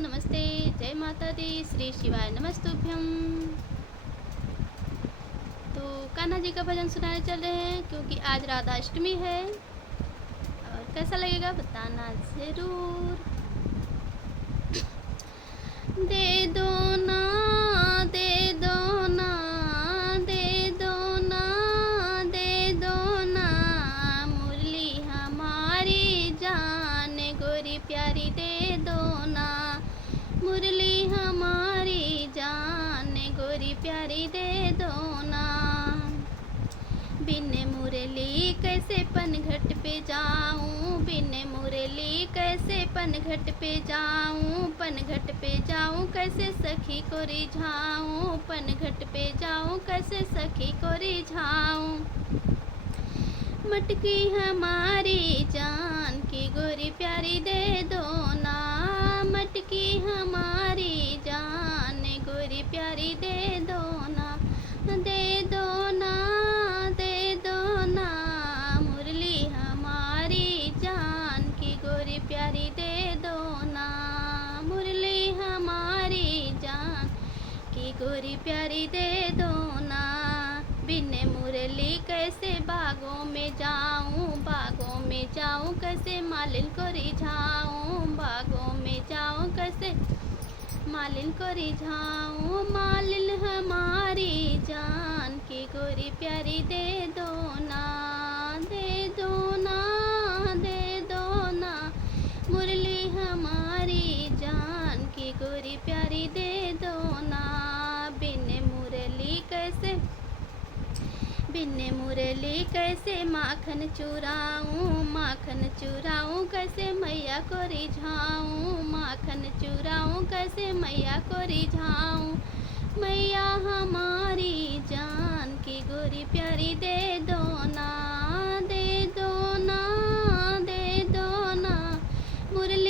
नमस्ते, जय माता दी, श्री शिवाय नमस्तुभ्यम। तो कान्हा जी का भजन सुनाने चल रहे हैं क्योंकि आज राधा अष्टमी है। और कैसा लगेगा बताना ज़रूर। दे दो ना, दे दो ना, दे दो ना, दे दो ना, मुरली हमारी जान गोरी प्यारी दे दो ना, मुरली हमारी जान गोरी प्यारी दे दो ना। बिन मुरली कैसे पनघट पे जाऊं, बिन मुरली कैसे पनघट पे जाऊं, पनघट पे जाऊं कैसे सखी को रिझाऊं, पनघट पे जाऊं कैसे सखी को रिझाऊं। मटकी हमारी जान की गोरी प्यारी दे दो ना, मटकी हमारी जान गोरी प्यारी दे दो ना, दे दो ना, दे दो ना, मुरली हमारी जान की गोरी प्यारी दे दो ना, मुरली हमारी जान की गोरी प्यारी दे दो ना। बिन मुरली कैसे बागों में जाऊं, बागों में जाऊं कैसे मालिन को रिझाऊं, बागों में जाऊं कैसे मालिन को रिझाऊं। मालिन हमारी जान की गोरी प्यारी दे दो ना, दे दो ना, दे दो ना, मुरली हमारी जान की गोरी प्यारी दे दो ना। बिन मुरली कैसे, बिन मुरली कैसे माखन चुराऊं, माखन चुराऊं कैसे मैया को रिझाऊं, माखन चुराऊं कैसे मैया को रिझाऊं। मैया हमारी जान की गोरी प्यारी दे दो ना, दे दो ना, दे दो ना, मुरली